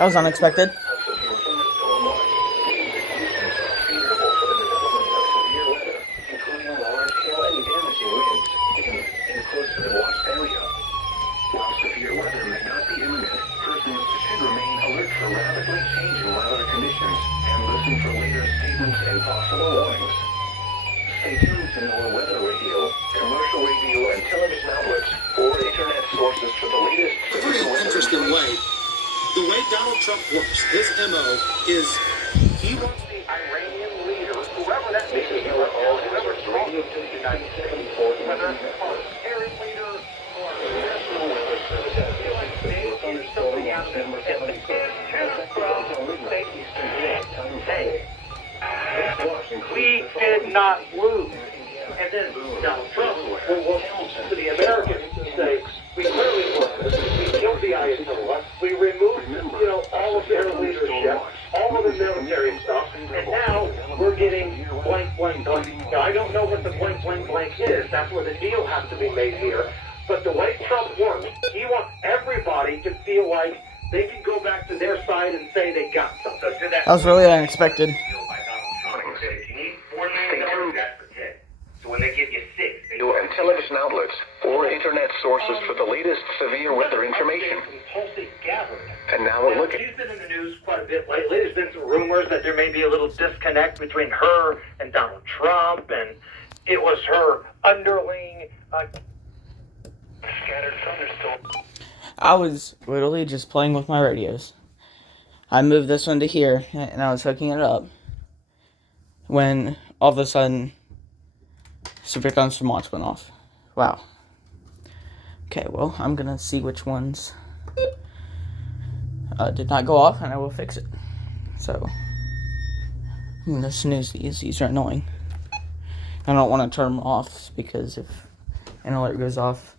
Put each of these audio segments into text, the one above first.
That was unexpected. Stay tuned to NOAA weather radio, commercial radio, and television outlets, or internet sources for the latest. A pretty interesting way. The way Donald Trump works, his MO is he wants the Iranian leader, whoever that may be, whoever's radio to the United States, whether it's a military leader or a national weather service, has something out there we're getting we did not lose. And then Donald Trump will look to the Americans and say, we clearly won. We killed the Ayatollah. We removed, all of their leadership, all of the military stuff, and now we're getting blank, blank, blank. Now, I don't know what the blank, blank, blank is. That's where the deal has to be made here. But the way Trump works, he wants everybody to feel like they can go back to their side and say they got something. That was really unexpected. So when they give you 6, and television outlets or internet sources for the latest severe weather information. And now we're looking. She's been in the news quite a bit lately. There's been some rumors that there may be a little disconnect between her and Donald Trump, and it was her underling scattered thunderstorms. I was literally just playing with my radios. I moved this one to here, and I was hooking it up, when all of a sudden, Severe Thunderstorm Watch went off. Wow. Okay, well, I'm gonna see which ones did not go off, and I will fix it. So, I'm gonna snooze these. These are annoying. I don't want to turn them off, because if an alert goes off,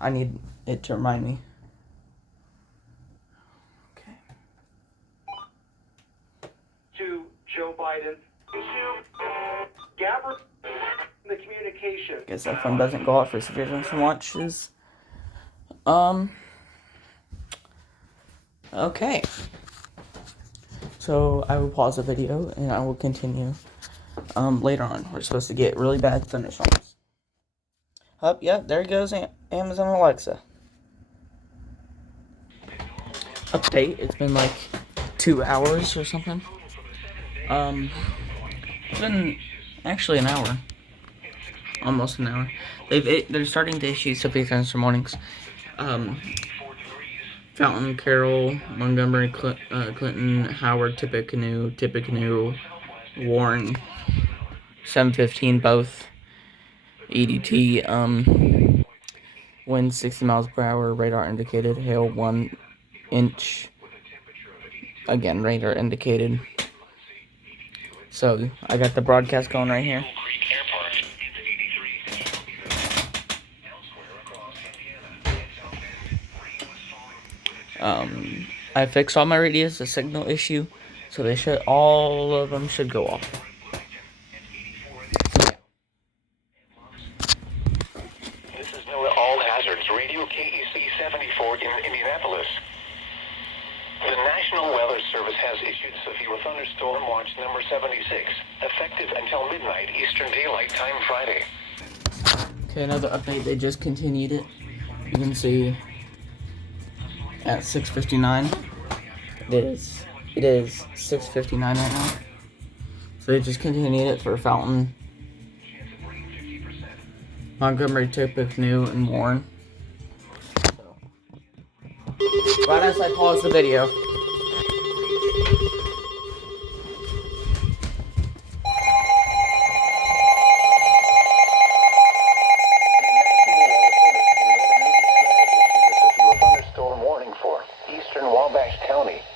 I need it to remind me. Okay. To Joe Biden. Gabbard, the communication. Guess that phone doesn't go off for Severe Thunderstorm Watches. Okay. So I will pause the video and I will continue later on. We're supposed to get really bad thunderstorms. Yep, there goes Amazon Alexa. Update, it's been like 2 hours or something. It's been actually an hour. Almost an hour. They're starting to issue severe thunderstorm warnings. Fountain, Carroll, Montgomery, Clinton, Howard, Tippecanoe, Warren, 715 both. EDT, wind 60 miles per hour, radar indicated, hail 1 inch. Again, radar indicated. So, I got the broadcast going right here. I fixed all my radios, the signal issue, so all of them should go off. This is NOAA All Hazards Radio KEC 74 in Indianapolis. The National Weather Service has issued severe thunderstorm watch number 76, effective until midnight Eastern Daylight Time Friday. Okay, another update. They just continued it. You can see at 6:59. It is 6:59 right now. So they just continued it for Fountain, Montgomery, Tippecanoe, and Warren. So, right as I pause the video.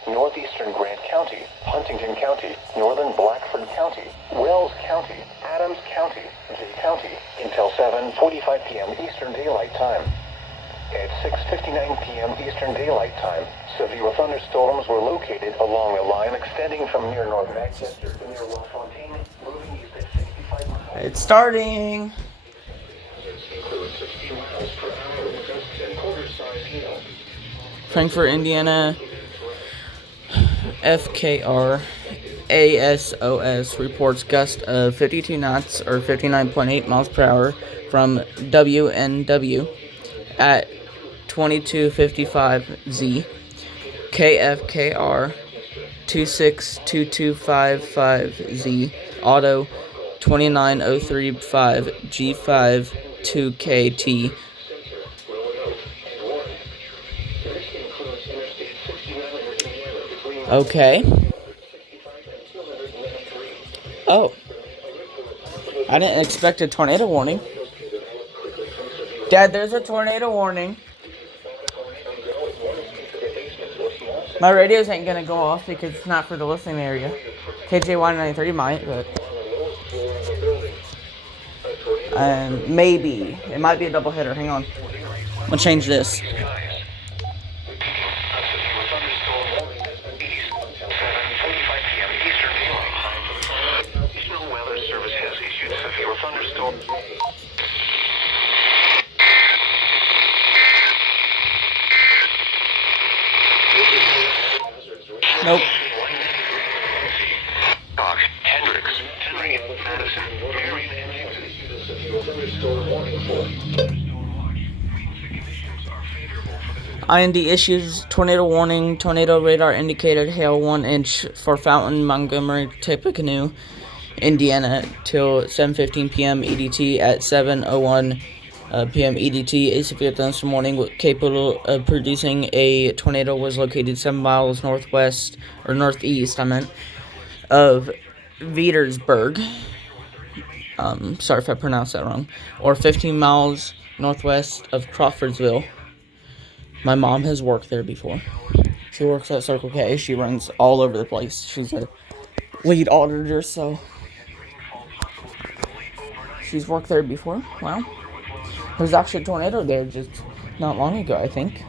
Northeastern Grant County, Huntington County, Northern Blackford County, Wells County, Adams County, Jay County, until 7:45 p.m. Eastern Daylight Time. At 6:59 p.m. Eastern Daylight Time, severe thunderstorms were located along a line extending from near North Manchester to near LaFontaine, moving east at 65 miles. It's starting. Frankfort, Indiana. KFKR ASOS reports gust of 52 knots or 59.8 miles per hour from WNW at 2255Z. KFKR 262255Z auto 29035 G5 2KT. Okay. Oh. I didn't expect a tornado warning. Dad, there's a tornado warning. My radios ain't gonna go off because it's not for the listening area. KJ193 might, but maybe. It might be a double hitter. Hang on. I'm gonna change this. National Weather Service has issued severe thunderstorm. Nope. Hendricks, Henry, Madison, Marion, and IND issues tornado warning. Tornado radar indicated hail 1 inch for Fountain, Montgomery, Tippecanoe, Indiana till 7:15 p.m. EDT. At 7:01 p.m. EDT, a severe thunderstorm warning capable of producing a tornado was located 7 miles northwest or northeast, of Petersburg. Sorry if I pronounced that wrong. Or 15 miles northwest of Crawfordsville. My mom has worked there before. She works at Circle K. She runs all over the place. She's a lead auditor, so she's worked there before. Wow. There's actually a tornado there just not long ago, I think,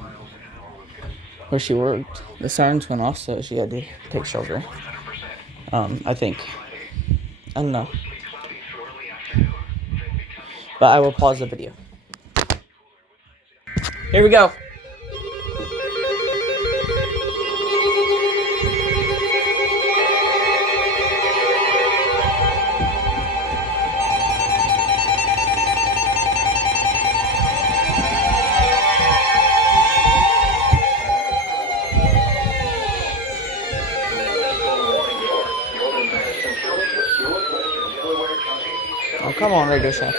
where she worked. The sirens went off, so she had to take shelter. I think. I don't know. But I will pause the video. Here we go. Oh, come on, Radio Shack.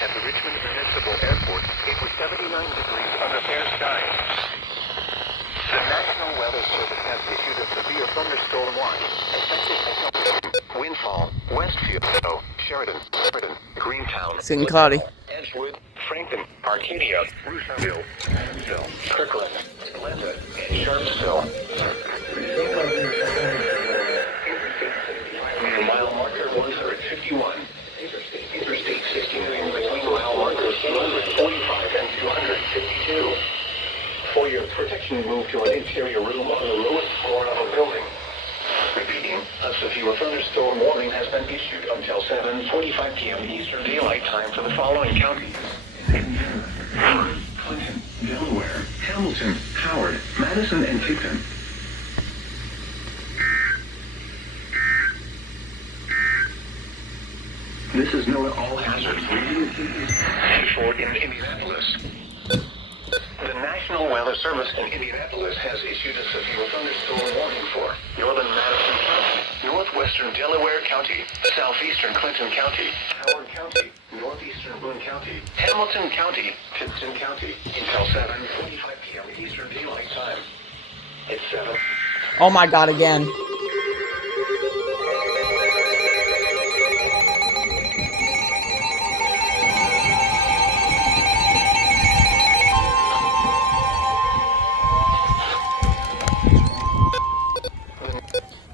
At the Richmond Municipal Airport, it was 79 degrees under fair skies. The National Weather Service has issued a severe thunderstorm watch. Windfall, Westfield, Sheridan, Greentown, It's getting cloudy. Edgewood, Franklin, Arcadia, Roosevelt, Kirkland, Glenda, and Sharpsville. The mile marker was at 51. Interstate 69 between mile markers 245 and 252. For your protection, move to an interior room on the lowest floor of a building. Repeating, a severe thunderstorm warning has been issued until 7:45 p.m. Eastern Daylight Time for the following counties: Clinton, Delaware, Hamilton, Howard, Madison, and Tipton. This is NOAA All Hazards. For in Indianapolis. The National Weather Service in Indianapolis has issued a severe thunderstorm warning for northern Madison County, northwestern Delaware County, southeastern Clinton County, Howard County, northeastern Boone County, Hamilton County, Tipton County, until 7:45 p.m. Eastern Daylight Time. It's 7. Oh my God, again.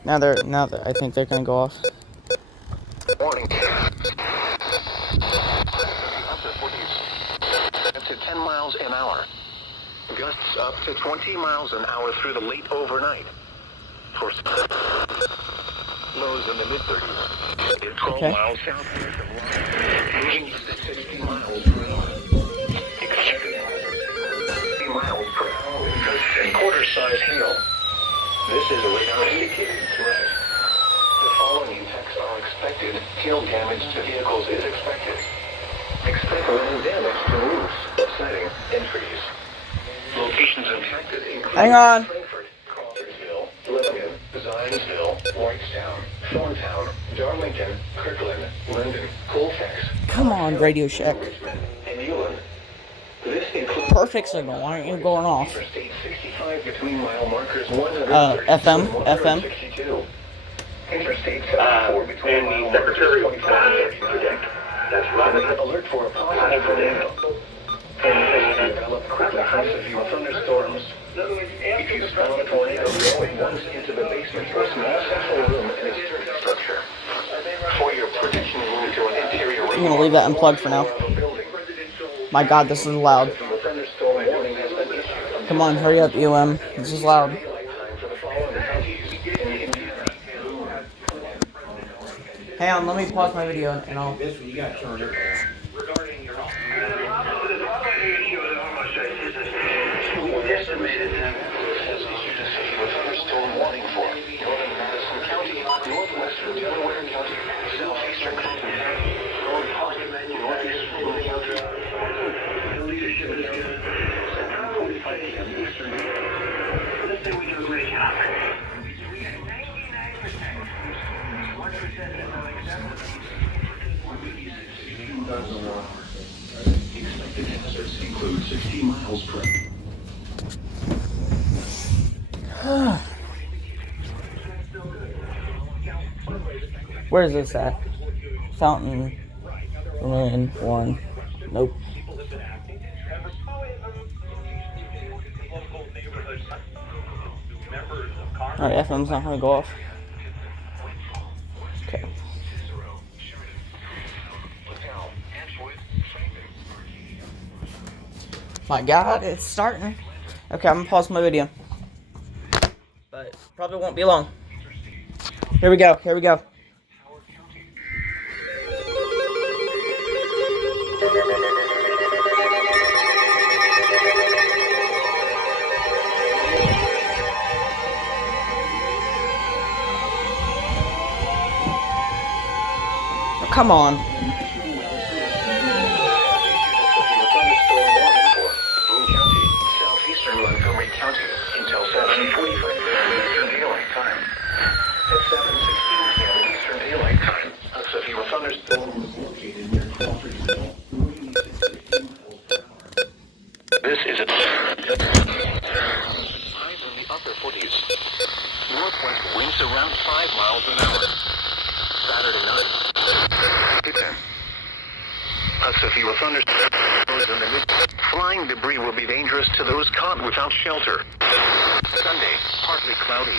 Now that I think they're gonna go off. Warning. Upper 40s. Up to 10 miles an hour. Gusts up to 20 miles an hour through the late overnight. For lows in the mid-30s. In 12 miles southwest of London. Moving up to 60 miles per hour. Expected 60 miles per hour with gusts and quarter-size hail. This is a radar-indicated threat. The following impacts are expected. Hail damage to vehicles is expected. Expect wind damage to roofs, siding, and trees. Locations impacted include Hang on. Frankfurt, Crawfordsville, Lebanon, Zionsville, Whitestown, Thorntown, Darlington, Kirkland, London, Colfax. Come on, Radio Shack. Richmond, and Newland. This includes Perfect signal. Why aren't you going off? Interstate 65 between mile markers 130 FM. and 162. Interstate 74 between mile markers 25 and 39. That's right. Alert for a possible tornado. And develop quickly from severe thunderstorms. If you spawn a tornado, go at once into the basement or small central room in a strict structure. For your protection, move to an interior room. I'm gonna leave that unplugged for now. My God, this is loud. Come on, hurry up, UM. This is loud. Hang on, let me pause my video and I'll. This one you got to turn it. Estimated has issued a thunderstorm warning for northern Madison County, northwestern Delaware County, southeastern Clinton County, northeastern Lee County. The leadership is good. 7:45 p.m. Eastern. Let's say we do a great job. We had 99%. 1% expected hazards include 60 miles per hour. Where is this at? Fountain Lane 1. Nope. Alright, FM's not gonna go off. Okay. My God, it's starting. Okay, I'm gonna pause my video. But probably won't be long. Here we go, here we go. Oh, come on. This is a highs in the upper 40s. Northwest winds around 5 miles an hour. Saturday night. A severe thunderstorms in the mid. Flying debris will be dangerous to those caught without shelter. Sunday, partly cloudy.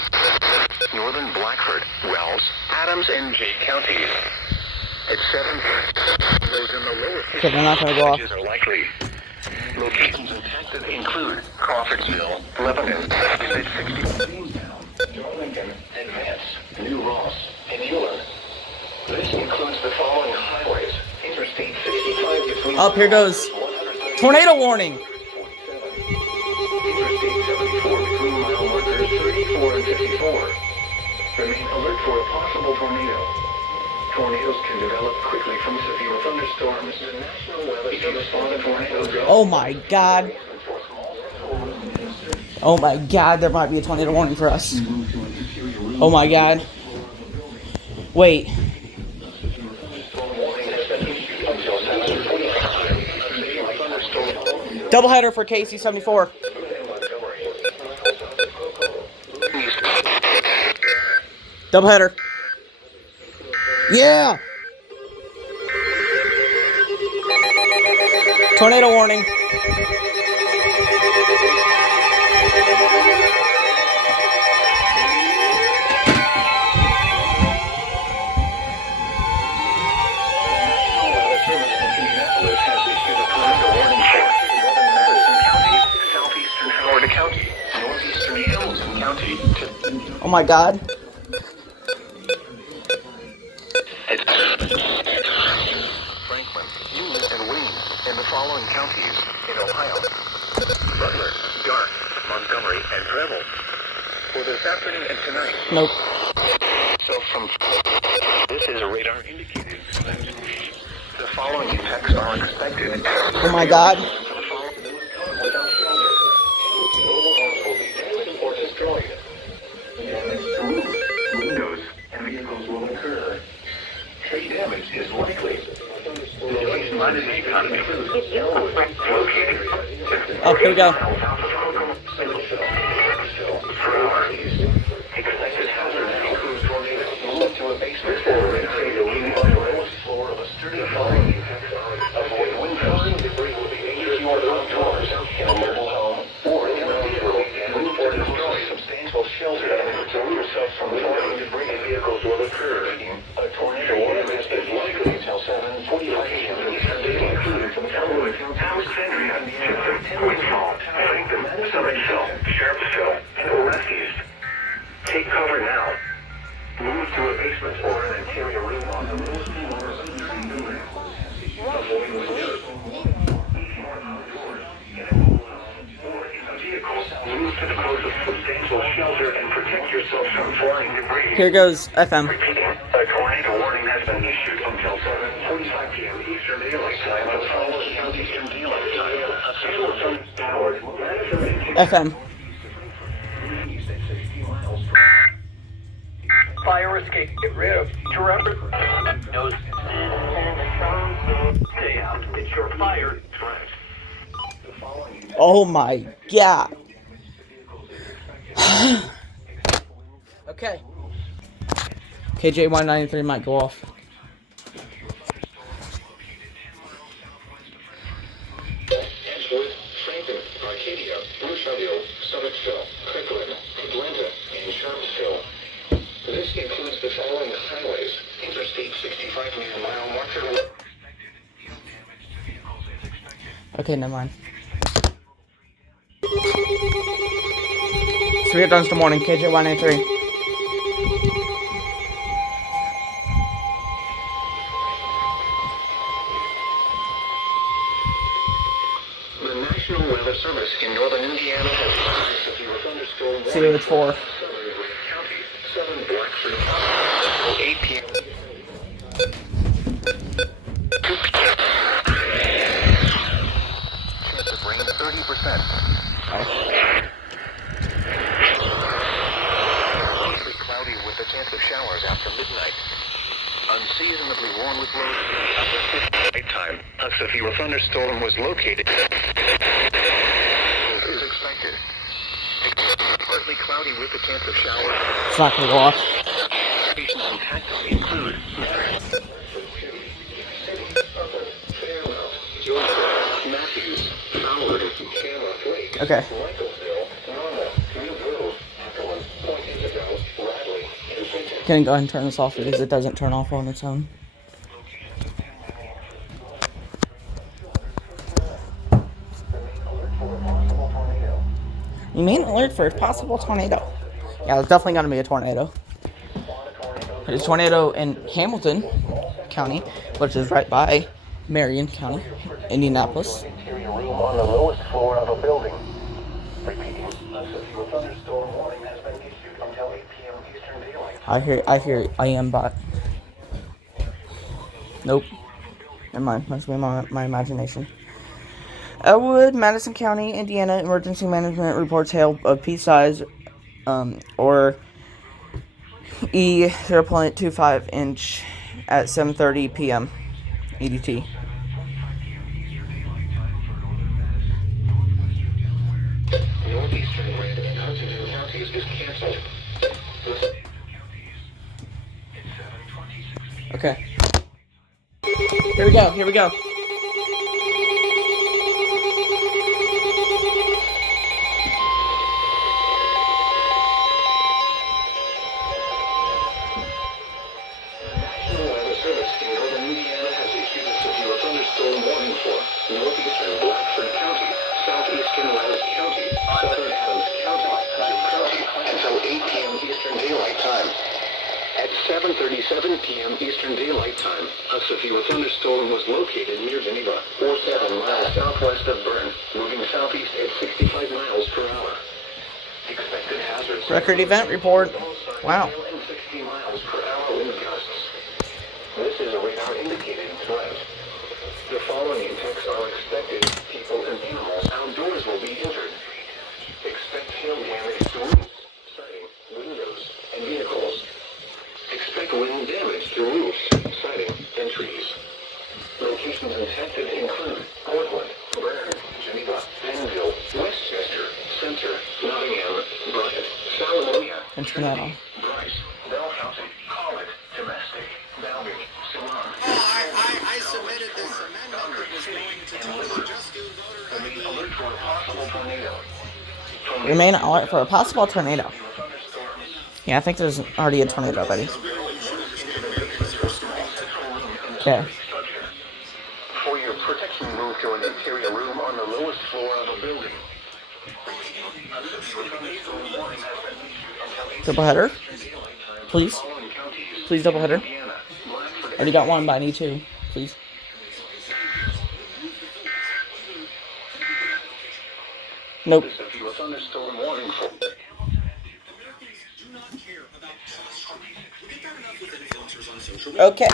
Northern Blackford, Wells, Adams, and Jay counties. At 7, those in the lower 50s Okay, they're not gonna go off. are likely. Locations impacted include Crawfordsville, Lebanon, Mid-60, Jamestown, Darlington, Advance, New Ross, and Newland. This includes the following highways: Interstate 65 between Up, here goes. 130 Tornado warning. 47, Interstate 74 between mile markers 34 and 54. Remain alert for a possible tornado. Tornadoes can develop quickly from severe thunderstorms. The National Weather Service on a tornado go. Oh my God. Oh my God, there might be a tornado warning for us. Oh my God. Wait. Doubleheader for KC-74. Doubleheader. Yeah! Tornado warning. Oh my god. Franklin, Union, and Wayne in the following counties in Ohio: Butler, Dark, Montgomery, and Preble. For this afternoon and tonight. Nope. So from this is a radar indicated. The following effects are expected. Oh my god. Without shelter. Mobile homes will be damaged or destroyed. Windows and vehicles will occur. Tree damage is likely. Device minded economy. Located. Oh, here we go. Expected hazard includes tornadoes. Move to a basement or maintain a room on the lowest floor of a sturdy home. Avoid windows. Debris will be dangerous or outdoors in a mobile home or in a vehicle. Move or destroy substantial shelter and protect yourself from falling debris. Vehicles will occur. A tornado warning is likely till 7:45 p.m. Eastern Daylight Time. Alexandria, Windfall, Franklin, Summitville, Sharpsville, and Orestes. Take cover now. Move to a basement or an interior room on the lowest floor of the building. Avoid windows. Move to the closest substantial shelter and protect yourself from flying debris. Here goes FM. Repeating, a tornado warning has been issued until 7:45 p.m. Eastern Daylight Time on the following counties Eastern Daylight Time. Hamilton, Howard, Madison, FM. Fire escape. Get rid of. Remember. Nose. Stay out. It's your fire threat. Oh my god. Okay. KJ193 might go off. Edgewood, Franklin, Arcadia, Rushville, Summitville, Kirkland, Atlanta, and Sharpsville. This includes the following highways: Interstate 65 near mile marker. Okay, never mind. So we get done tomorrow morning, KJ193. The National Weather Service in northern Indiana has advised that you were thunderstorm See you at 4. Southern County, southern Blackford, 8 p.m. 2 p.m. Chance of rain 30%. Mostly cloudy with a chance of showers after midnight. Unseasonably warm with lows after nighttime. A severe thunderstorm was located. Is expected. Partly cloudy with a chance of showers. It's not gonna go off. Stations and tactics include Matthews, Howard, Shamrock Lake, Okay. Michaelsville, Norma, New Grove, Ackerman, Point Isabel, Radley, and Vinton. Can I go ahead and turn this off because it doesn't turn off on its own? You mean alert for a possible tornado? Yeah, it's definitely gonna be a tornado. There's a tornado in Hamilton County, which is right by Marion County, Indianapolis. Interior room on the lowest floor of a building. Repeating, a severe thunderstorm warning has been issued until 8 p.m. Eastern Daylight. I am bot. Nope. Never mind. Must be my imagination. Elwood, Madison County, Indiana Emergency Management reports hail of pea size, or E 0.25 inch at 7:30 p.m. EDT. Northeastern wind in Huntington counties is canceled. Okay. Here we go. Here we go. National Weather Service in northern Indiana has issued a severe thunderstorm warning for northeastern Blackford County, southeastern Wells County, southern Adams County, Duke County, until 8 p.m. Eastern 7:37 p.m. Eastern Daylight Time, a severe thunderstorm was located near Geneva, 47 miles southwest of Bern, moving southeast at 65 miles per hour. Expected hazards. Record event report. Wow. 60 miles per hour wind gusts. This is a radar indicated threat. The following impacts are expected. People and animals outdoors will be injured. Expect hail damage to roofs, siding, windows, and vehicles. Expect wind damage to roofs, siding, and trees. Locations infected include Portland, Bern, Geneva, Danville, Westchester, Center, Nottingham, Brighton, Salonia, And turn that on. Bryce, Belhausen, Collett, Domestic, Balby, Ceylon. I submitted this amendment that was going to totally just do voter Remain alert for a possible tornado. Remain alert for a possible tornado. Yeah, I think there's already a tornado already. Okay. For your protection, move to an interior room on the lowest floor of a building. Doubleheader? Please? Please, doubleheader. Already got one, but I need two. Please. Nope. Thunderstorm warning for Okay.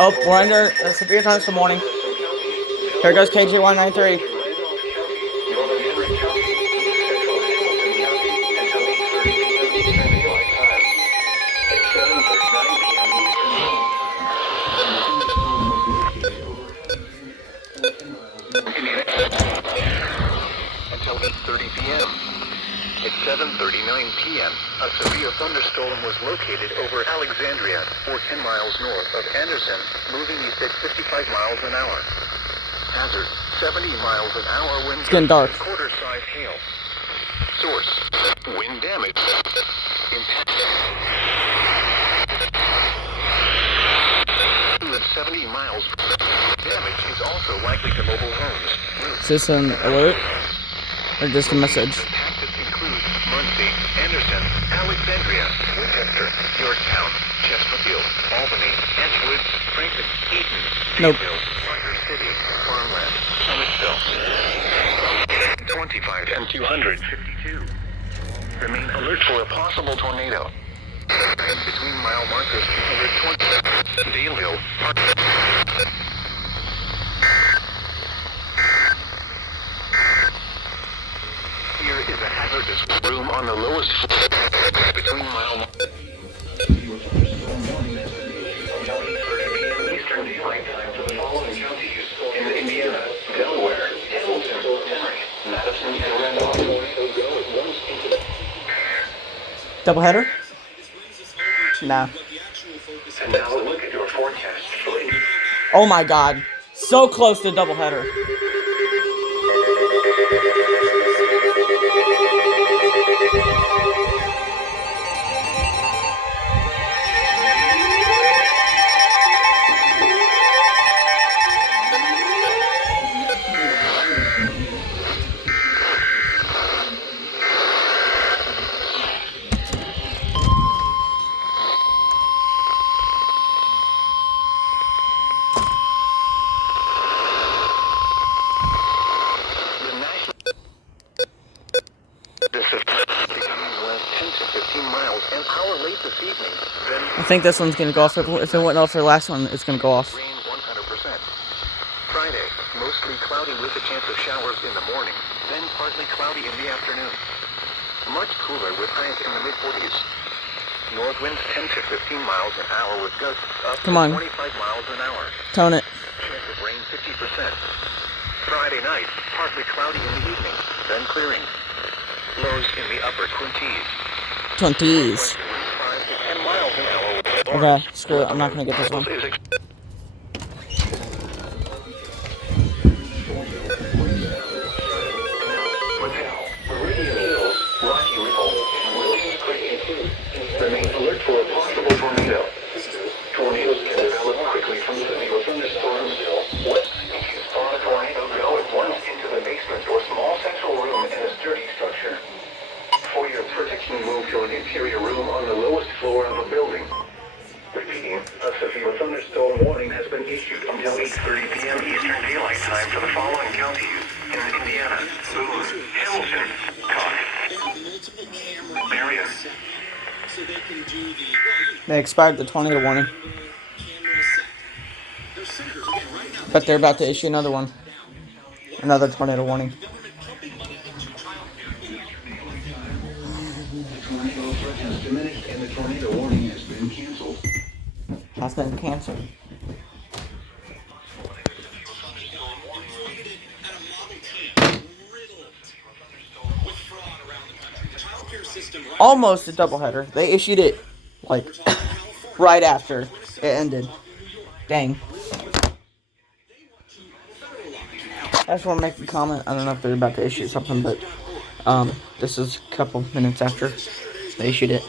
Oh, we're under a severe thunderstorm warning. Here goes KG193. Until 8:30 p.m. At 7:39 p.m., a severe thunderstorm was located over Alexandria, or 10 miles north of Anderson, moving east at 55 miles an hour. Hazard, 70 miles an hour wind. It's getting dark. Quarter-size hail. Source, wind damage. Impact. 70 miles. Damage is also likely to mobile homes. Is this an alert? Or just a message? Impacted include Muncie, Anderson, Alexandria, Winchester, Yorktown, Chesterfield, Albany, Edgewood, Franklin, Eaton, Nope. Greenville, Parker City, Farmland, Summitville. 25 and 252. Remain alert for a possible tornado. Between mile markers 220. Daleville, Here is a hazardous room on the lowest floor. Between mile Eastern Daylight Time for the following counties in Indiana, Delaware, Hamilton, Henry, Madison, and Randolph. Doubleheader? Nah. And now a look at your forecast for Oh my god. So close to doubleheader. I think this one's gonna go off. If it went off for the last one, it's gonna go off. Rain 100%. Friday, mostly cloudy with a chance of showers in the morning, then partly cloudy in the afternoon. Much cooler with highs in the mid-40s. North winds 10 to 15 miles an hour with gusts up to 25 miles an hour. Tone it. Chance of rain 50%. Friday night, partly cloudy in the evening, then clearing. Lows in the upper 20s. 20s. 5 to 10 miles an hour. Okay, screw it. I'm not gonna get this one. Meridian Hills, Rocky River. into an interior room on the lowest floor of a building. Repeating, a severe thunderstorm warning has been issued until 8:30 p.m. Eastern Daylight Time for the following counties in Indiana: Boone, Hamilton, Cook, multiple camera Marion. so they can do the They expired the tornado warning, camera set. There's sensors again right now. but they're about to issue another one, another tornado warning. The tornado threat has diminished and the tornado warning has been canceled. Has been canceled. At a Model T riddled with fraud around the country. The childcare system right Almost a doubleheader. They issued it like right after it ended. Dang. I just want to make a comment. I don't know if they're about to issue something, but this is a couple minutes after they issued it.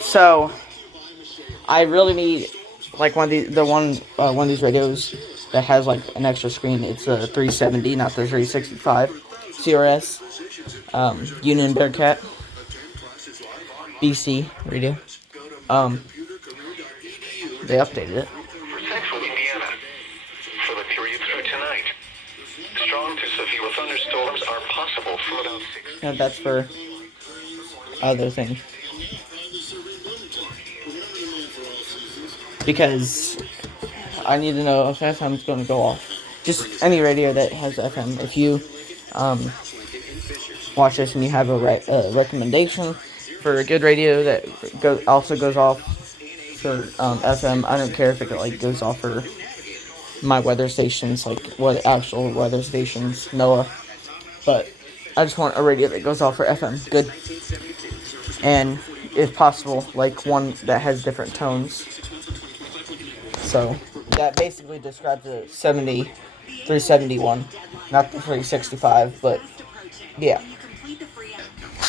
So I really need like one of these radios that has like an extra screen. It's a 370, not the 365 CRS. Union Bearcat BC radio. They updated it. For central Indiana, for the period through tonight, strong to severe thunderstorms are possible from about 6. And that's for other things. Because I need to know if FM is going to go off. Just any radio that has FM. If you watch this and you have a recommendation for a good radio that also goes off for FM, I don't care if it like goes off for my weather stations, like what actual weather stations, NOAA. But I just want a radio that goes off for FM, good, and if possible, like one that has different tones. So that basically describes the 371, not the 365, but yeah.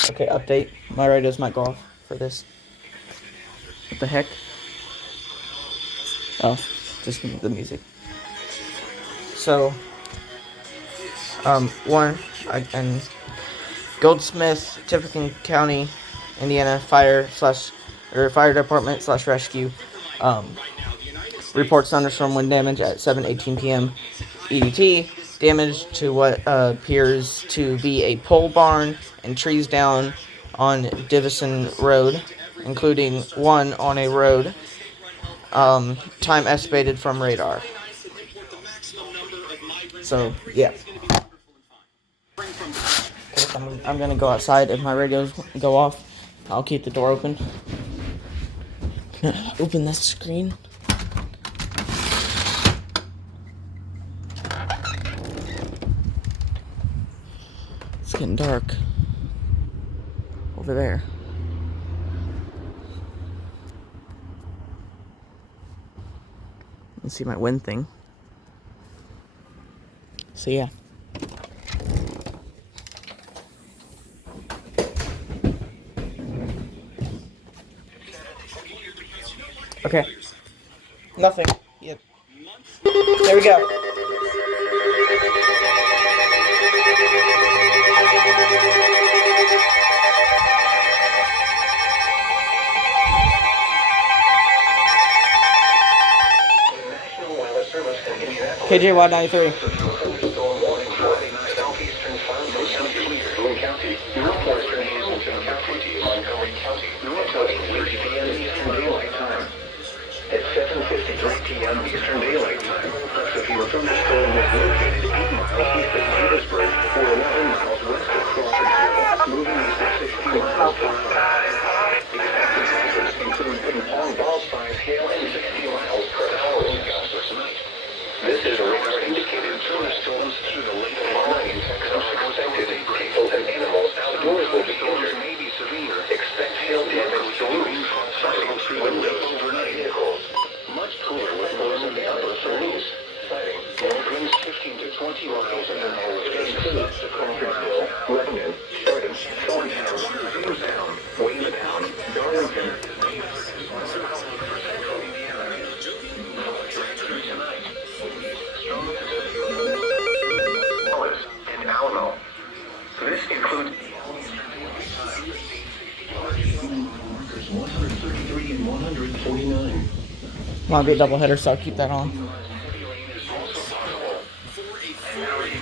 Okay, update. My radios might go off for this. What the heck? Oh, just the music. So, and Goldsmith, Tippecanoe County, Indiana fire department / rescue, reports thunderstorm wind damage at 7:18 p.m. EDT. Damage to what appears to be a pole barn and trees down on Divison Road, including one on a road. Time estimated from radar. So, yeah. I'm gonna go outside. If my radios go off, I'll keep the door open. Open this screen. It's getting dark over there. Let's see my wind thing. So yeah. Okay. Nothing. Yep. There we go. KJY 93. At 7:53 p.m. Eastern Daylight Time, a severe thunderstorm was located 8 miles east of Petersburg or 11 miles west of Crawfordsville, moving east at 60 miles per hour. Expected hazards include ping-pong ball-sized hail and 60 miles per hour wind gusts tonight. This is a radar-indicated thunderstorms through the late Florida in Texas are expected. People and animals outdoors will be injured. May be severe. Expect hail damage, storms, sightings through the late overnight vehicles. Much cooler with lows in the upper 30s. Sighting wind winds 15 to 20 miles an hour. Includes the Crawfordsville, Lebanon, Sheridan, Thorntown, Jamestown, Waymetown, Darlington. And Alamo. This includes Markers 133 and 149. Might be a doubleheader, so I'll keep that on.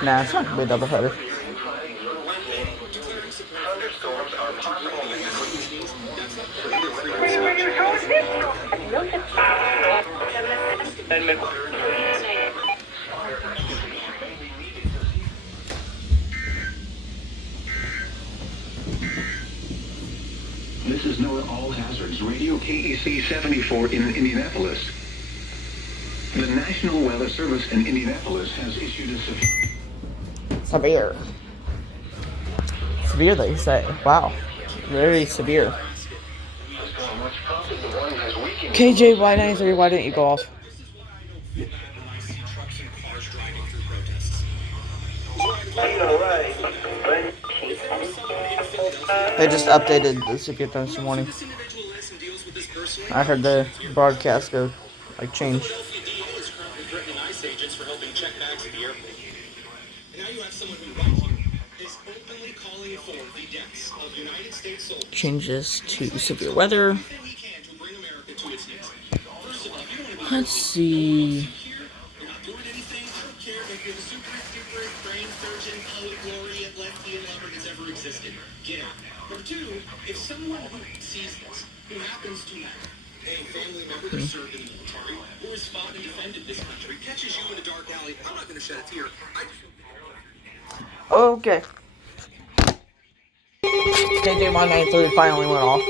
Nah, it's not gonna be a doubleheader. Thunderstorms are possible next week. This is NOAA All Hazards Radio KEC 74 in Indianapolis. The National Weather Service in Indianapolis has issued a Severe. Severe, they say. Wow. Very severe. KJY93, why didn't you go off? They just updated the severe times this morning. I heard the broadcast go, like, change. Changes to severe weather. Let's see. Number two, if someone who sees this, who happens to have a family member who served in the military, who has fought and defended this country, catches you in a dark alley, I'm not going to shed a tear. Okay. KJ193 finally went off.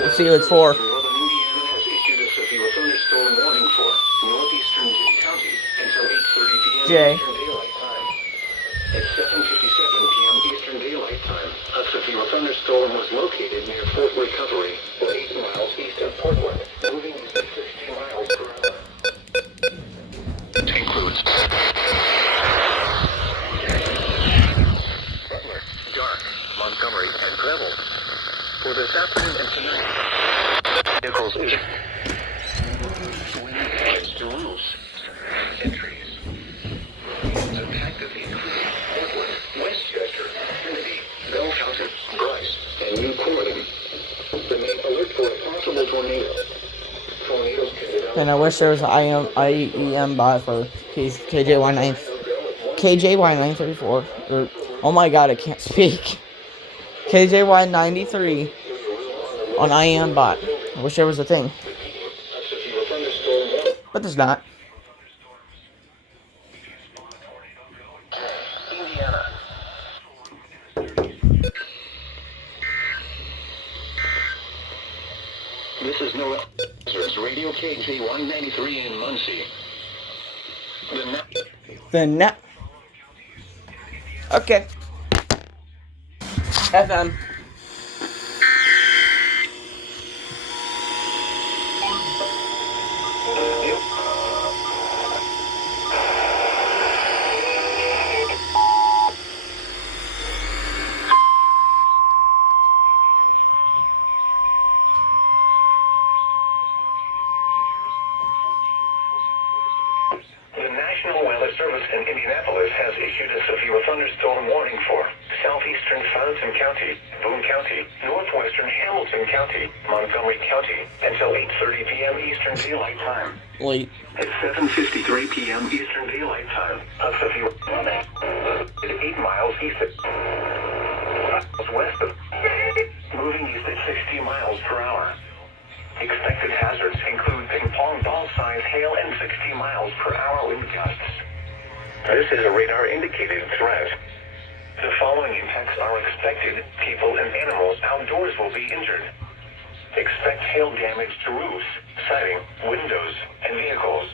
Let's see who it's for. Jay. At 7:57 p.m. Eastern Daylight Time, a severe thunderstorm was located near Fort Recovery, 8 miles east of Portland, moving at 60 miles per hour. Tank crews. Butler, Dark, Montgomery, and Preble. For this afternoon and tonight, vehicles is wind damage to roofs and trees. Westchester, Kennedy, Bell County, Bryce, and New Corydon. Remain alert for a possible tornado. Tornadoes can develop. And I wish there was an IEM bot for KJY934. Or, oh my god, I can't speak. KJY93 on IEM bot. I wish there was a thing. But there's not. This is NOAA Radio KJ193 in Muncie. The net. Okay. FM. The National Weather Service in Indianapolis has issued a severe thunderstorm warning for southeastern Fountain County, Boone County, northwestern Hamilton County, Montgomery County, until 8:30 p.m. Eastern Daylight Time. Late. At 7:53 p.m. Eastern Daylight Time, a severe 8 miles east of west of moving east at 60 miles per hour. Expected hazards include ping-pong ball-sized hail and 60 miles per hour wind gusts. This is a radar-indicated threat. The following impacts are expected. People and animals outdoors will be injured. Expect hail damage to roofs, siding, windows, and vehicles.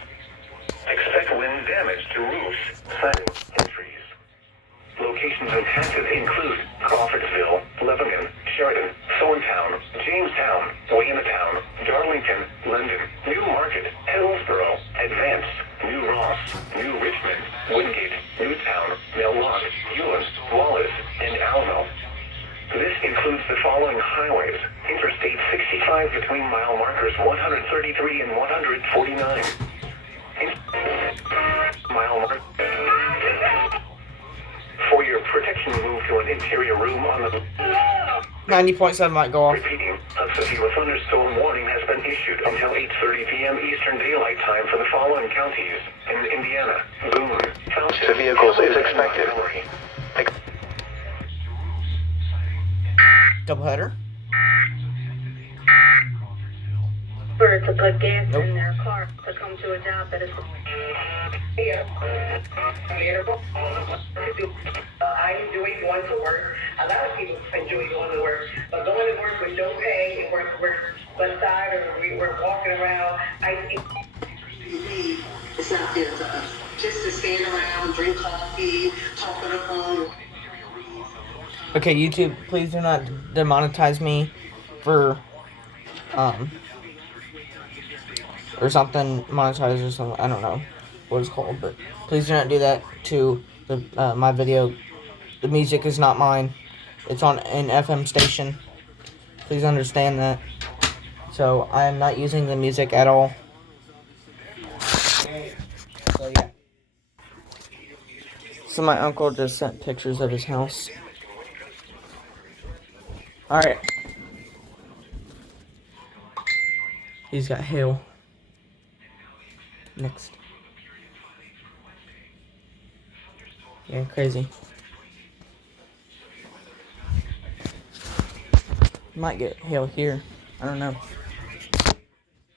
Expect wind damage to roofs, siding, and trees. Locations impacted include Crawfordsville, Lebanon, Sheridan, Thorntown, Jamestown, Waynatown, Darlington, London, New Market, Hillsborough, Advance, New Ross, New Richmond, Wingate, Newtown, Milwaukee, Euless, Wallace, and Alville. This includes the following highways: Interstate 65 between mile markers 133 and 149. Mile marker. For your protection, move to an interior room on the... 90.7 might go off. Repeating, a severe thunderstorm warning has been issued until 8:30 p.m. Eastern Daylight Time for the following counties in Indiana: Boone, Township. The vehicles is expected. Doubleheader? For to put gas in their car to come to a job that is. I enjoy going to work. A lot of people enjoy going to work, but going to work with no pay and work beside or we were walking around. It's not there to us. Just to stand around, drink coffee, talk on the phone. Okay, YouTube, please do not demonetize me for, or something, monetize or something, I don't know what it's called, but please do not do that to the, my video. The music is not mine. It's on an FM station. Please understand that. So, I am not using the music at all. So, yeah. So, my uncle just sent pictures of his house. Alright. He's got hail. Next. Yeah, crazy. Might get hail here. I don't know.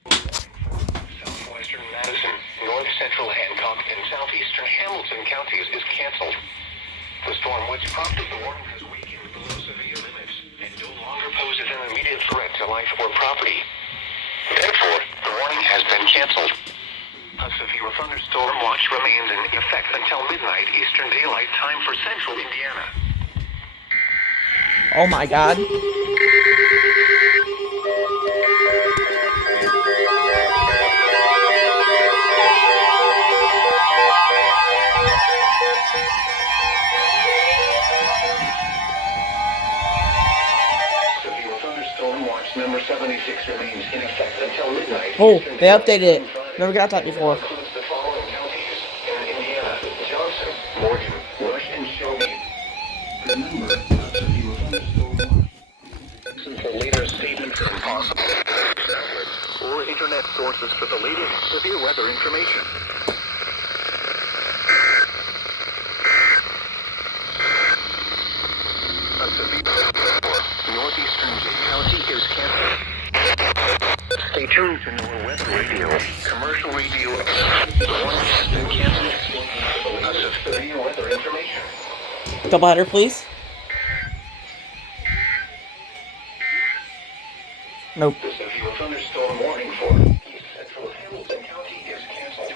Southwestern Madison, north central Hancock, and southeastern Hamilton counties is canceled. The storm, which prompted the warning, has weakened below severe limits and no longer poses an immediate threat to life or property. Therefore, the warning has been canceled. A severe thunderstorm watch remains in effect until midnight Eastern Daylight Time for central Indiana. Oh my god. Severe thunderstorm watch number 76 remains in effect until midnight. Oh, Eastern they updated Daylight it. Time. Never got that before. Includes the following counties in Indiana: Johnson, Morgan, Rush, and Shelby. Remember, a severe thunderstorm. Listen for later statements and possible outlets or internet sources for the latest severe weather information. A severe northeastern County is canceled. Stay tuned to NOAA Weather Radio, commercial radio. The one has been canceled. A severe weather information. Doubleheader, please. Nope. The severe thunderstorm warning for east central Hamilton County is canceled.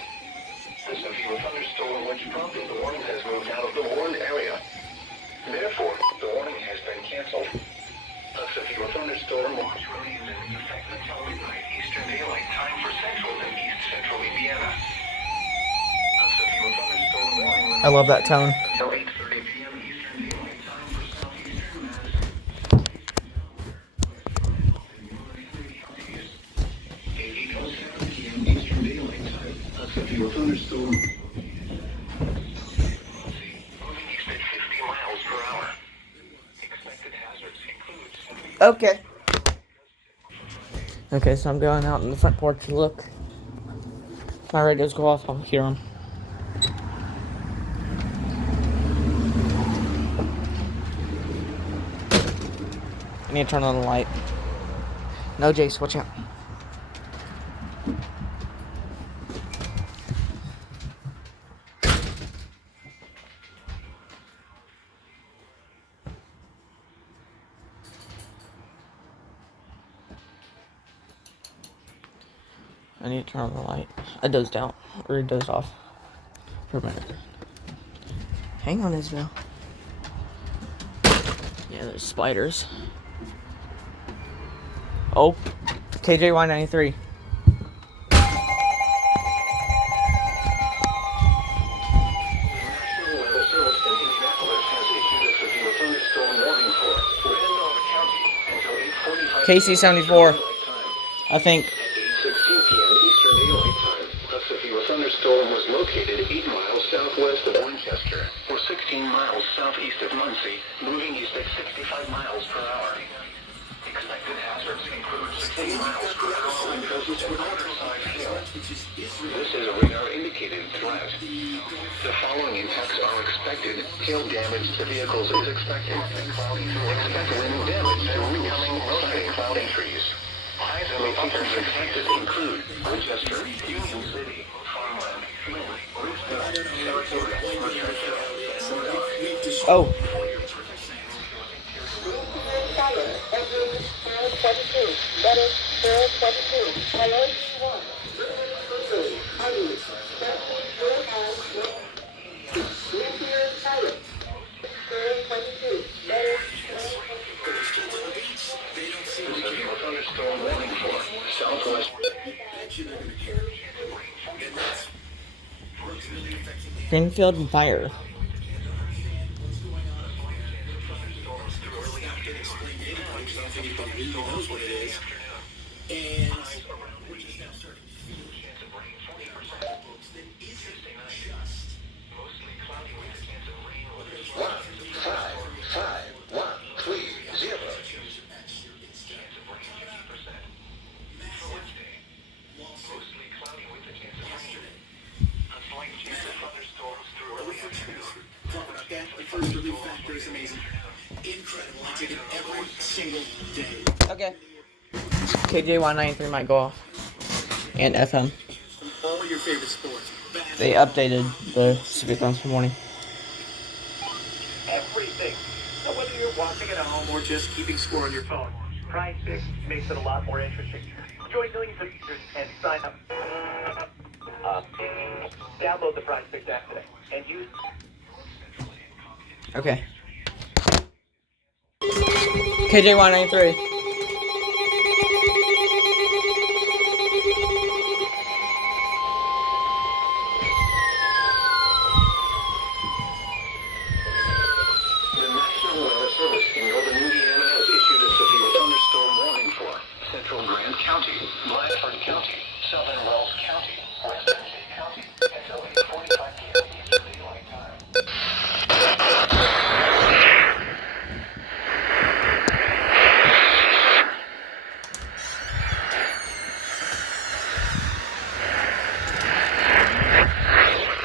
The severe thunderstorm which prompted the warning has moved out of the warned area. Therefore, the warning has been canceled. A severe thunderstorm watch remains in effect until midnight Eastern Daylight Time for central and east central Indiana. A severe thunderstorm warning I love that tone. until 8:30 p.m. Eastern Daylight Time for southeastern Madison. 8:07 p.m. Eastern Daylight Time. A severe thunderstorm. Moving east at 50 miles per hour. Expected hazards include... Okay. Okay, so I'm going out in the front porch to look. If my radios go off, I'll hear them. I need to turn on the light. No, Jace, watch out. I need to turn on the light. I dozed out. Or dozed off. For a minute. Hang on, Isabel. Yeah, there's spiders. Oh, KJY93. National Weather Service in Indianapolis has issued a severe thunderstorm warning for Randolph County until KC-74, I think. At 8:16 p.m. Eastern Daylight Time, a severe thunderstorm was located 8 miles southwest of Winchester, or 16 miles southeast of Muncie, moving east at 65 miles per hour. Expected hazards include 60 miles per hour winds and waterside hail. This is a radar-indicated threat. The following impacts are expected. Hail damage to vehicles is expected. Expect wind damage to roofs, siding, cloudy trees. Highs and locations expected include Winchester, Union City, Farmland, Flint, Bridgeville, Sarasota, Patricia, and Murdoch. Oh, Thunderstorm warning for southwest. Greenfield and fire. The first relief factor is amazing. Incredible. I take it every single day. Okay. KJ193 might go off. And FM. All your favorite sports. They updated the speedruns for morning. Everything. So whether you're watching at home or just keeping score on your phone, Prize Picks makes it a lot more interesting. Join millions of users and sign up. Download the Prize Picks app today and use. Okay. KJ193. The National Weather Service in northern Indiana has issued a severe thunderstorm warning for central Grant County, Blanford County, southern Wells County, West Tennessee County, until 8:45 p.m. Eastern Daylight Time.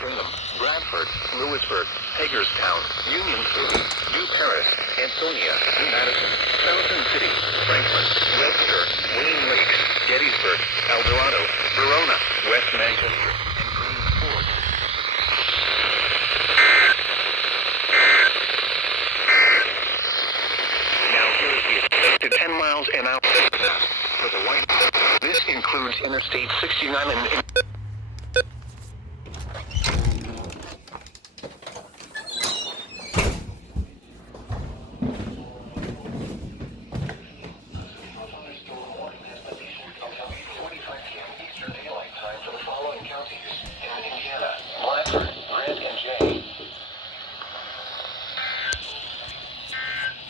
Freedom, Bradford, Lewisburg, Hagerstown, Union City, New Paris, Ansonia, New Madison, Fountain City, Franklin, Webster, Wayne Lakes, Gettysburg, El Dorado, Verona, West Manchester, and Greenport. Now here is the expected 10 miles an hour for the white. This includes Interstate 69 and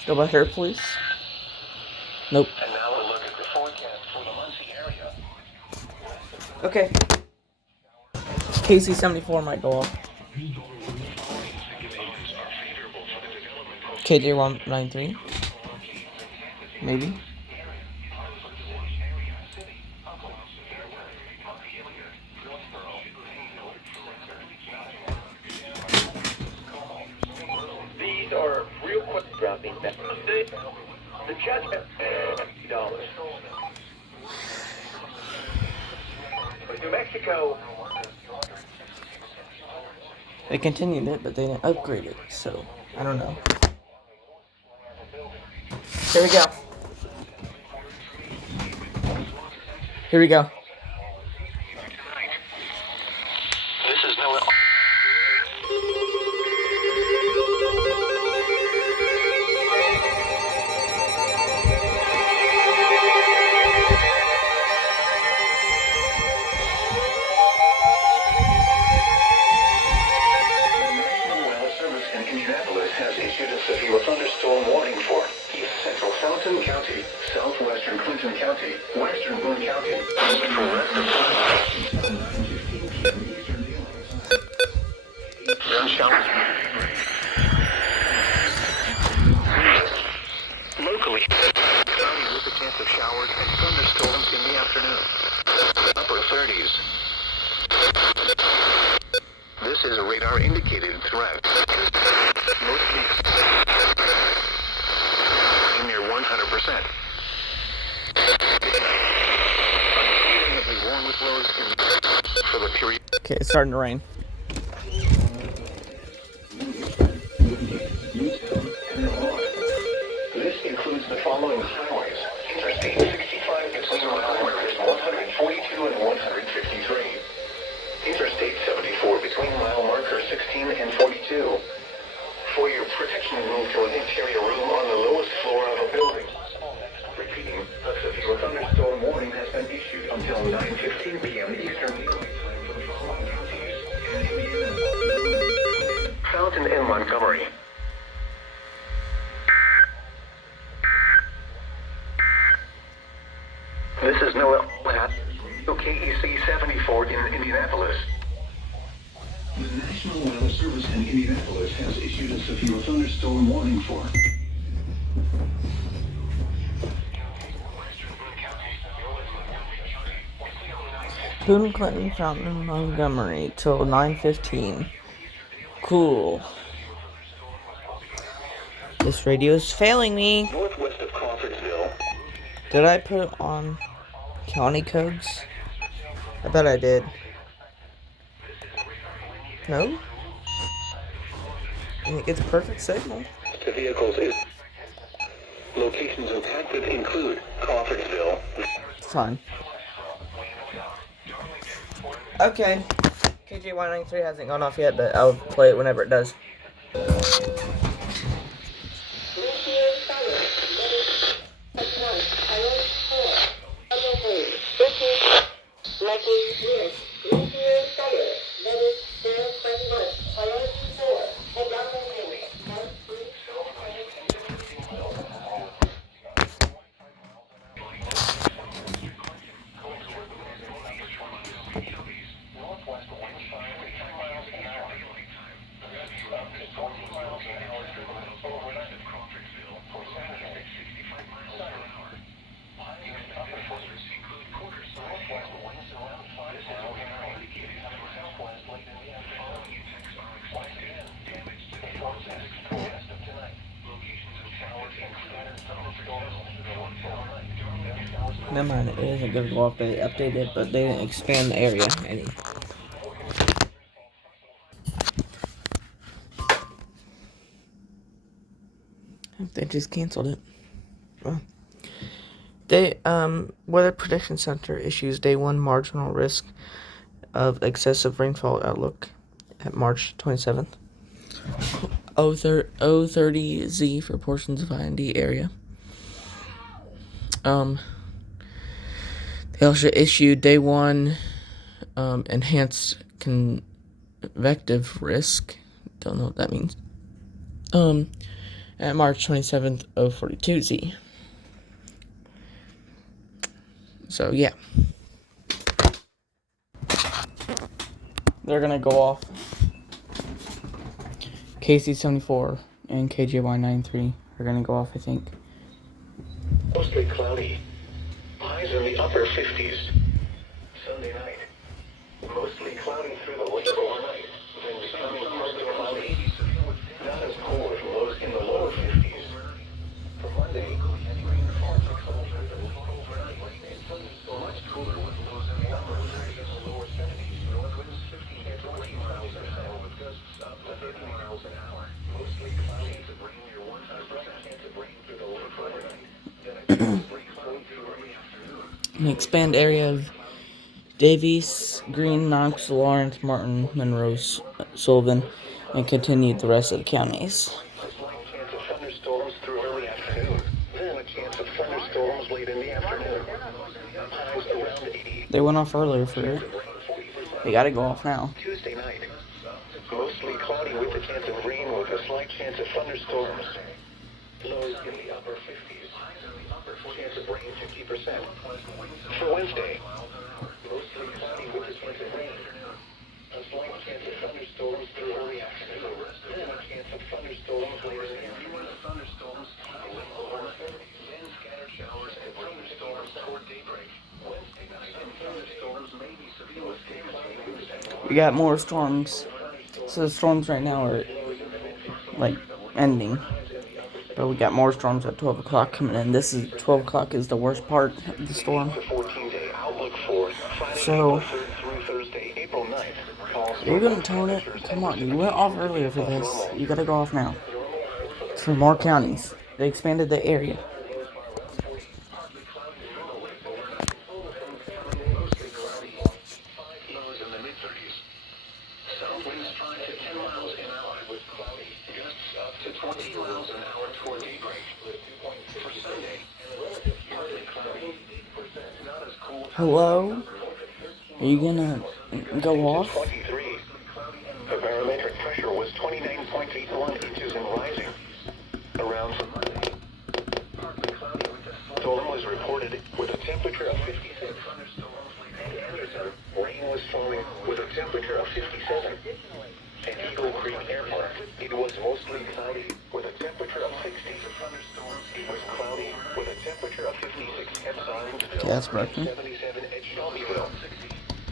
Go by her, please. Nope. And now a look at the forecast for the Muncie area. Okay. KC-74 might go off. KJ193. Maybe. These are real quick dropping back. The judgment, $50. But New Mexico, They continued it, but they didn't upgrade it, so I don't know. Here we go. Here we go. This is no. Has issued a severe thunderstorm warning for East Central Fountain County, southwestern Cleveland. and counting. For rest of Gun showers. Locally, cloudy with a chance of showers and thunderstorms in the afternoon. Upper 30s. This is a radar indicated threat. Mostly near 100%. Unseasonably warm with lows for the period. Okay, it's starting to rain. This includes the following highways. Interstate 65 between mile markers 142 and 153. Interstate 74 between mile markers 16 and 42. For your protection, move to an interior room on the lowest floor of a building. Repeating, a severe thunderstorm warning has been issued until 9:15 p.m. Eastern Daylight Time for the following counties in Indiana. Fountain and Montgomery. This is Noah at KEC 74 in Indianapolis. The National Weather Service in Indianapolis has issued a severe thunderstorm warning for Boone, Clinton, Fountain, and Montgomery till 9:15. Cool. This radio is failing me. northwest of Crawfordsville. Did I put it on county codes? I bet I did. No? And it gets perfect signal. The vehicles is locations impacted include Crawfordsville. It's fine. Okay. KJ193 hasn't gone off yet, but I'll play it whenever it does. Never mind, it isn't going to go off. They updated it, but they didn't expand the area any. They just canceled it. Well, Weather Prediction Center issues day 1 marginal risk of excessive rainfall outlook at March 27th. 030Z for portions of IND area. They also issued day 1 enhanced convective risk. Don't know what that means. At March 27th, 042Z. So, yeah. They're gonna go off. KC74 and KJY93 are gonna go off, I think. Mostly cloudy. Highs in the upper 50s. Sunday night. Mostly cloudy through the late overnight. Then becoming partly cloudy. Not as cold as lows in the lower 50s. For Monday, much cooler with lows in the upper 30s and lower 70s. Northwinds 15 to 20 miles an hour with gusts up to 30 miles an hour. Mostly cloudy. Chance of rain near 100%. Chance of rain through the lower overnight. Then mostly cloudy through early afternoon. An expand area of Davies, Green, Knox, Lawrence, Martin, Monroe, Sullivan, and continued the rest of the counties. A slight chance of thunderstorms through early afternoon. Then a chance of thunderstorms late in the afternoon. Highs around 80. They went off earlier for it. They gotta go off now. Tuesday night. Mostly cloudy with a chance of rain with a slight chance of thunderstorms. Lows in the upper 50s. Highs in the upper 40s. chance of rain 50%. For Wednesday, mostly cloudy with a chance of rain. A slight chance of thunderstorms through early afternoon. Then a chance of thunderstorms later in the afternoon. Thunderstorms then scattered showers and thunderstorms toward daybreak. Wednesday night and thunderstorms may be severe with damaging. We got more storms. So the storms right now are like ending. But we got more storms at 12 o'clock coming in. This is 12 o'clock is the worst part of the storm. The 14-day outlook for Friday, So, April 3rd through Thursday, April 9th. Calls you're gonna tone it? Come on, you went off earlier for this. You gotta go off now. It's for more counties. They expanded the area. Mostly cloudy. Lows in the mid-30s. South winds 5 to 10 miles an hour with cloudy. Gusts up to 20 miles an hour toward daybreak. For Sunday, partly cloudy. Not as cool. Hello? Are you gonna go off? 23. The barometric pressure was 29.81 inches and rising. Around for Monday. Partly cloudy with a storm was reported with a temperature of 56. And Anderson, rain was falling with a temperature of 57. At Eagle Creek Airport, it was mostly cloudy with a temperature of 60. It was cloudy with a temperature of 56 at Zionsville, That's broken. 77 at Shelbyville.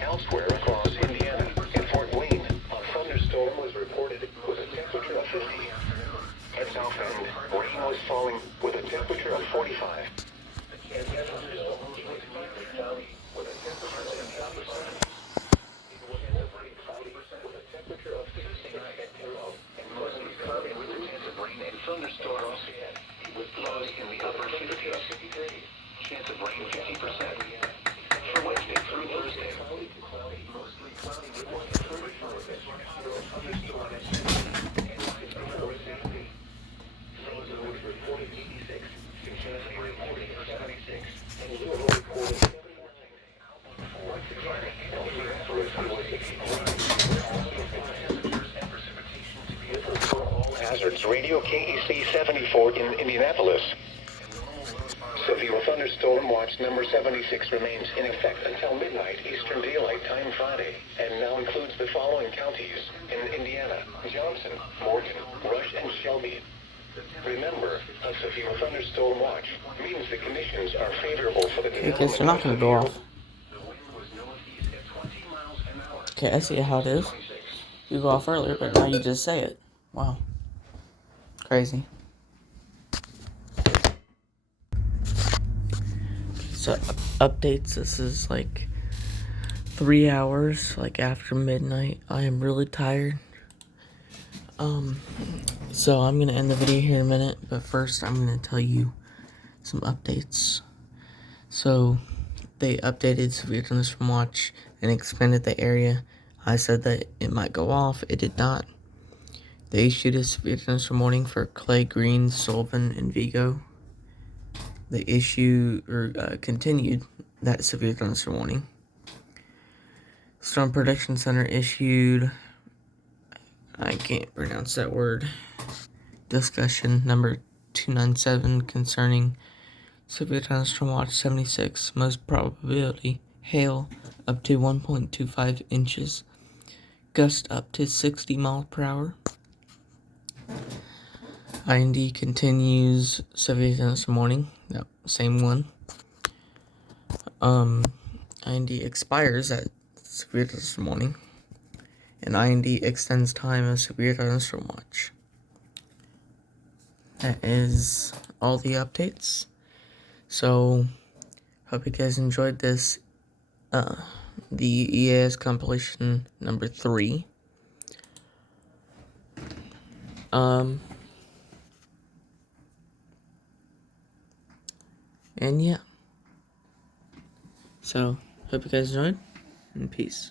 Elsewhere across Indiana and Fort Wayne, a thunderstorm was reported with a temperature of 50. At South Bend, rain was falling with a temperature of 45. At Evansville, it was mostly cloudy with a temperature of 50%. It was very cloudy with a temperature of 69 at Terrell, and mostly cloudy with a chance of rain and thunderstorms. With lows in the upper 50s. Chance of rain 50%. For Wednesday through Thursday. Mostly cloudy with a 30% thunderstorm at 70. And for Saturday, Frozen was reported 86. Chance of rain 76. And Louisville reported 79. Once again, elsewhere for a few was 64. And precipitation to be able for all hazards. Radio KEC 74 in Indianapolis. Severe thunderstorm watch number 76 remains in effect until midnight Eastern Daylight Time Friday, and now includes the following counties in Indiana: Johnson, Morgan, Rush, and Shelby. Remember, a severe thunderstorm watch means the conditions are favorable for the development. Okay, so you're not gonna go off. The wind was northeast at 20 miles an hour. Okay, I see how it is. You go off earlier, but now you just say it. Wow. Crazy. So, updates. This is like 3 hours, like after midnight. I am really tired. So I'm gonna end the video here in a minute, but first I'm gonna tell you some updates. So, they updated Severe Thunderstorm Watch and expanded the area. I said that it might go off. It did not. They issued a severe thunderstorm warning for Clay, Green, Sullivan, and Vigo. They continued that severe thunderstorm warning. Storm Prediction Center issued, I can't pronounce that word, discussion number 297 concerning severe thunderstorm watch 76, most probability hail up to 1.25 inches, gust up to 60 miles per hour. IND continues severe thunderstorm warning. Yep, same one. IND expires at severe thunderstorm warning, and IND extends time of severe thunderstorm watch. That is all the updates. So, hope you guys enjoyed this. The EAS Compilation number 3. And yeah. So, hope you guys enjoyed, and peace.